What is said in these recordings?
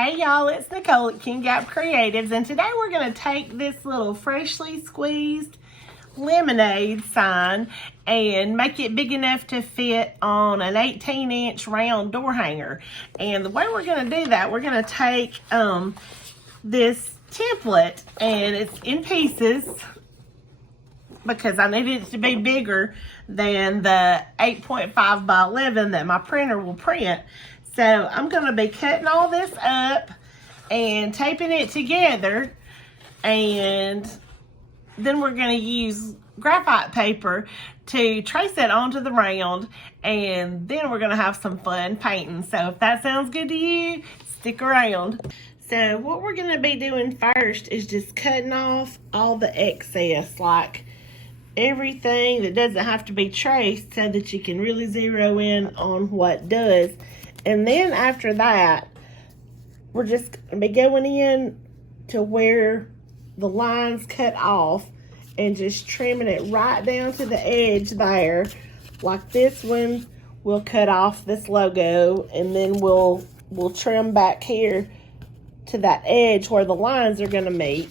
Hey y'all, it's Nicole at King Gap Creatives, and today we're going to take this little freshly squeezed lemonade sign and make it big enough to fit on an 18-inch round door hanger. And the way we're going to do that, we're going to take this template, and it's in pieces because I need it to be bigger than the 8.5 by 11 that my printer will print. So I'm going to be cutting all this up and taping it together, and then we're going to use graphite paper to trace it onto the round, and then we're going to have some fun painting. So if that sounds good to you, stick around. So what we're going to be doing first is just cutting off all the excess, like everything that doesn't have to be traced, so that you can really zero in on what does. And then after that, we're just going to be going in to where the lines cut off and just trimming it right down to the edge there. Like this one, we'll cut off this logo, and then we'll trim back here to that edge where the lines are going to meet.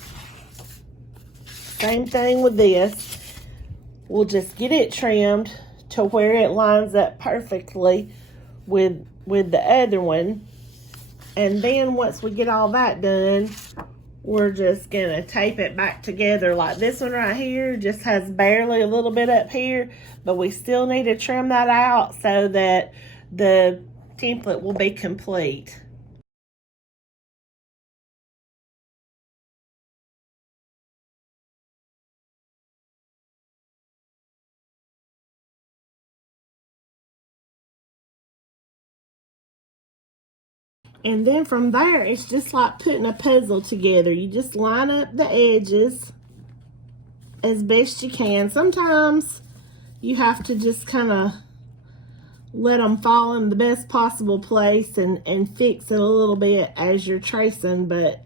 Same thing with this. We'll just get it trimmed to where it lines up perfectly with the other one. And then once we get all that done, we're just gonna tape it back together. Like this one right here just has barely a little bit up here, but we still need to trim that out so that the template will be complete. And then from there, it's just like putting a puzzle together. You just line up the edges as best you can. Sometimes you have to just kind of let them fall in the best possible place and fix it a little bit as you're tracing. But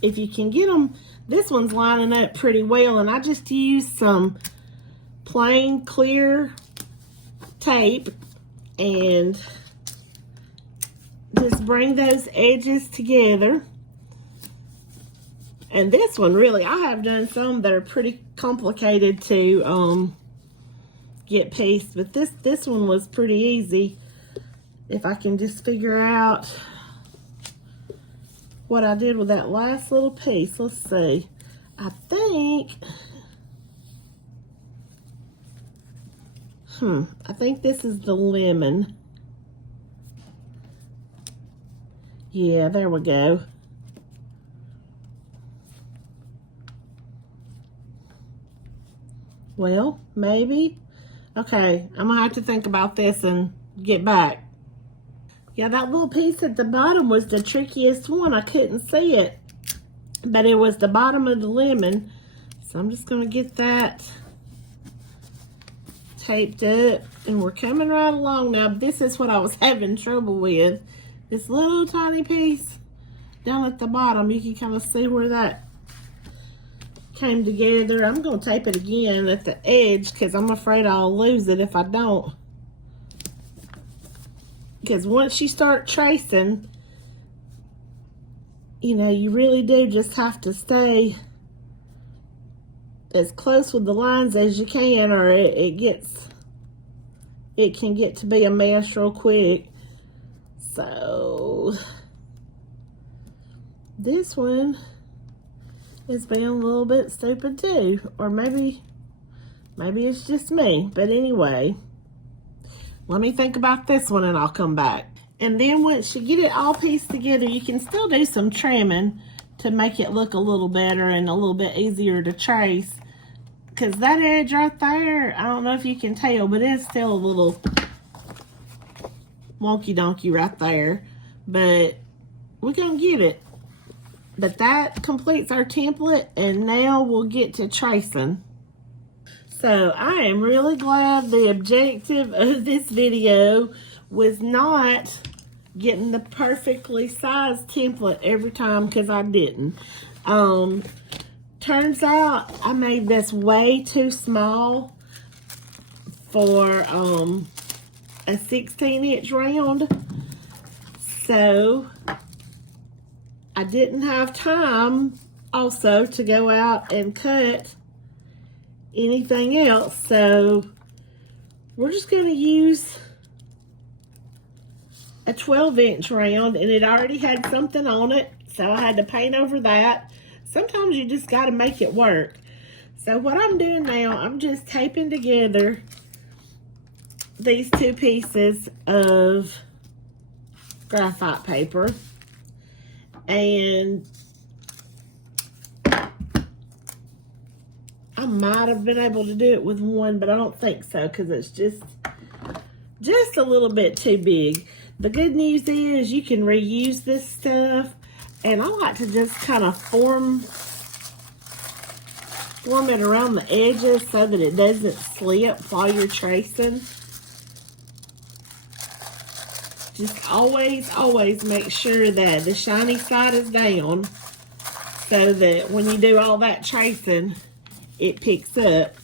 if you can get them, this one's lining up pretty well. And I just used some plain clear tape and just bring those edges together. And this one, really, I have done some that are pretty complicated to get pieced, but this one was pretty easy if I can just figure out what I did with that last little piece. Let's see. I think this is the lemon. Yeah, there we go. Well, maybe. Okay, I'm gonna have to think about this and get back. Yeah, that little piece at the bottom was the trickiest one. I couldn't see it, but it was the bottom of the lemon. So I'm just gonna get that taped up, and we're coming right along now. This is what I was having trouble with. This little tiny piece down at the bottom, you can kind of see where that came together. I'm going to tape it again at the edge because I'm afraid I'll lose it if I don't. Because once you start tracing, you know, you really do just have to stay as close with the lines as you can, or it can get to be a mess real quick. So this one is being a little bit stupid too, or maybe it's just me. But anyway, let me think about this one and I'll come back. And then once you get it all pieced together, you can still do some trimming to make it look a little better and a little bit easier to trace. Because that edge right there, I don't know if you can tell, but it's still a little wonky donkey right there, but we're gonna get it. But that completes our template, and now we'll get to tracing. So I am really glad the objective of this video was not getting the perfectly sized template every time, because I didn't. Turns out I made this way too small for a 16-inch round. So I didn't have time also to go out and cut anything else. So we're just going to use a 12-inch round, and it already had something on it, so I had to paint over that. Sometimes you just got to make it work. So what I'm doing now, I'm just taping together these two pieces of graphite paper, and I might have been able to do it with one, but I don't think so, because it's just a little bit too big. The good news is you can reuse this stuff, and I like to just kind of form it around the edges so that it doesn't slip while you're tracing. Just always make sure that the shiny side is down so that when you do all that tracing, it picks up.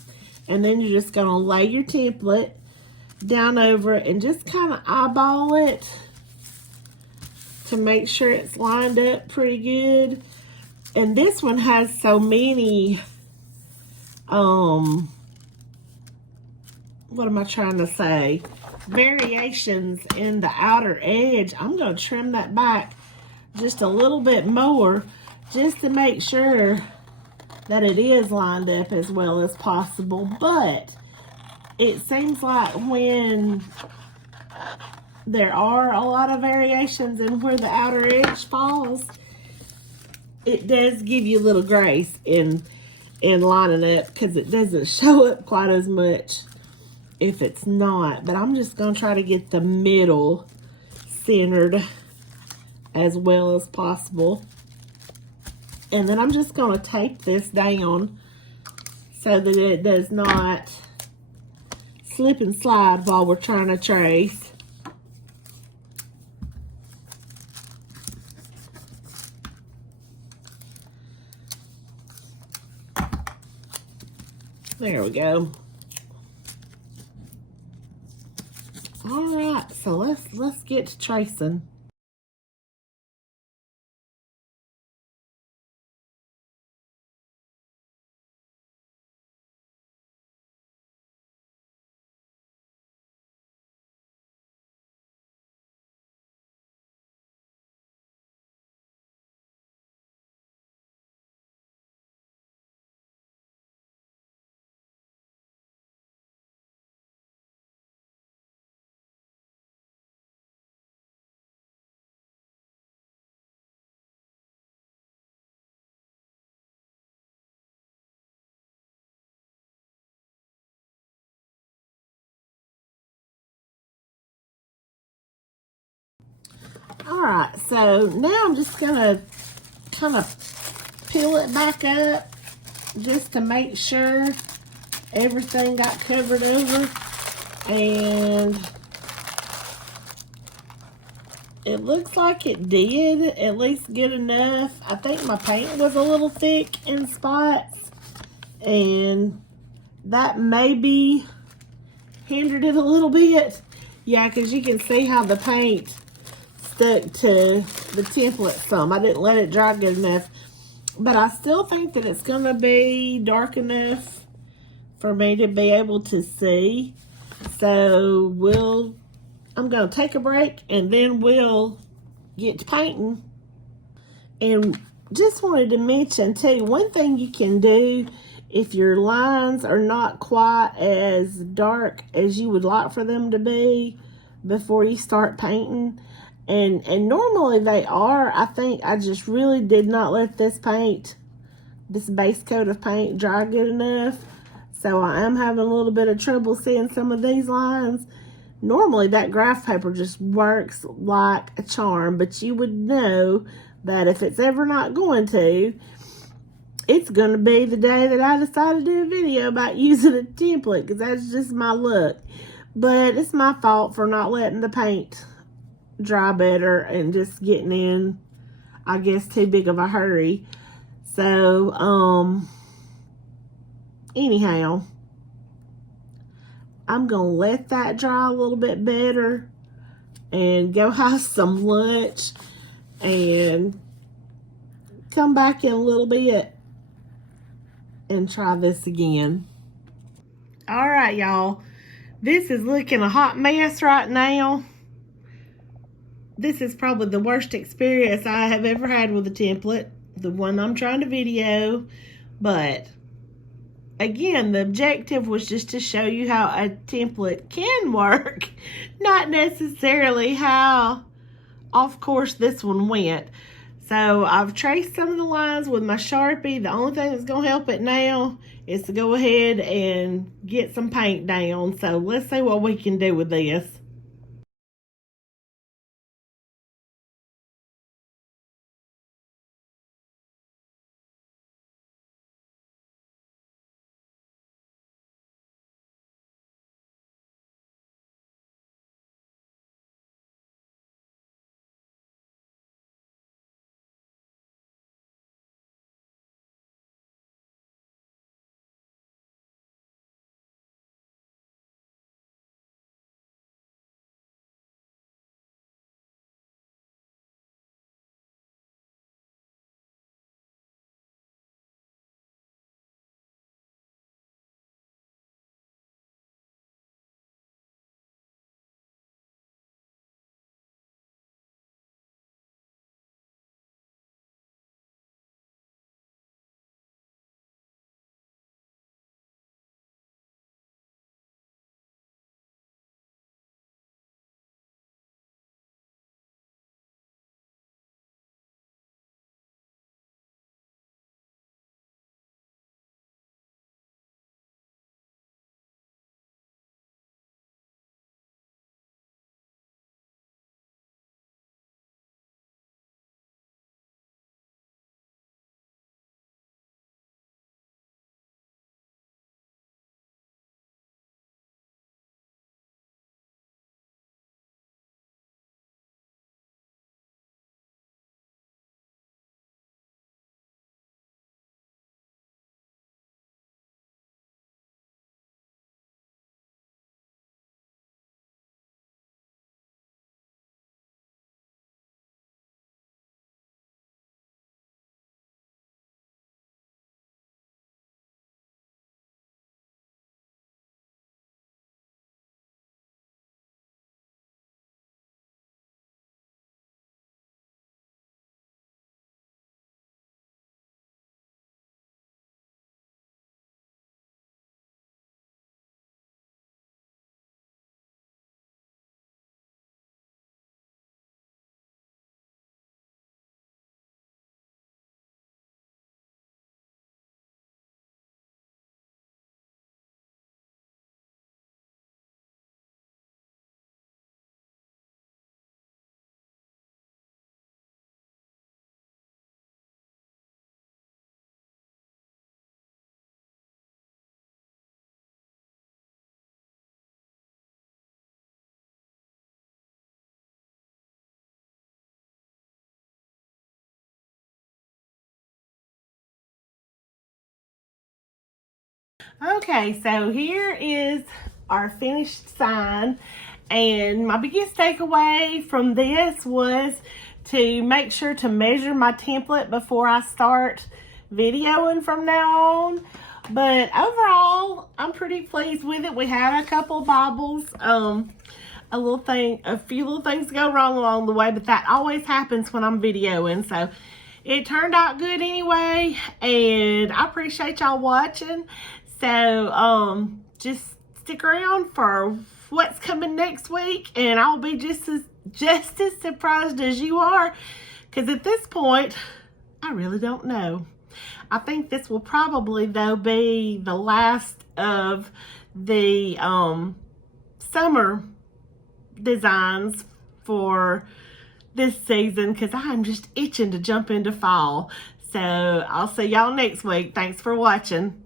And then you're just going to lay your template down over it and just kind of eyeball it to make sure it's lined up pretty good. And this one has so many, what am I trying to say? Variations in the outer edge. I'm going to trim that back just a little bit more just to make sure that it is lined up as well as possible. But it seems like when there are a lot of variations in where the outer edge falls, it does give you a little grace in lining up, because it doesn't show up quite as much if it's not. But I'm just going to try to get the middle centered as well as possible. And then I'm just going to tape this down so that it does not slip and slide while we're trying to trace. There we go. All right, so let's get to tracing. All right, so now I'm just gonna kind of peel it back up just to make sure everything got covered over, and it looks like it did, at least good enough. I think my paint was a little thick in spots, and that maybe hindered it a little bit. Yeah, because you can see how the paint stuck to the template some. I didn't let it dry good enough, but I still think that it's going to be dark enough for me to be able to see. So I'm going to take a break, and then we'll get to painting. And just wanted to mention too, one thing you can do if your lines are not quite as dark as you would like for them to be before you start painting, and normally they are. I think I just really did not let this base coat of paint dry good enough. So I am having a little bit of trouble seeing some of these lines. Normally that graph paper just works like a charm, but you would know that if it's ever not going to, it's going to be the day that I decide to do a video about using a template, because that's just my luck. But it's my fault for not letting the paint dry better and just getting in, I guess, too big of a hurry. So, anyhow, I'm going to let that dry a little bit better, and go have some lunch and come back in a little bit and try this again. All right, y'all. This is looking a hot mess right now. This is probably the worst experience I have ever had with a template, the one I'm trying to video. But again, the objective was just to show you how a template can work, not necessarily how off course this one went. So I've traced some of the lines with my Sharpie. The only thing that's going to help it now is to go ahead and get some paint down. So let's see what we can do with this. Okay, so here is our finished sign, and my biggest takeaway from this was to make sure to measure my template before I start videoing from now on. But overall, I'm pretty pleased with it. We had a couple bobbles, a few little things go wrong along the way, but that always happens when I'm videoing. So it turned out good anyway, and I appreciate y'all watching. So just stick around for what's coming next week, and I'll be just as surprised as you are, because at this point I really don't know. I think this will probably though be the last of the summer designs for this season, because I'm just itching to jump into fall. So I'll see y'all next week. Thanks for watching.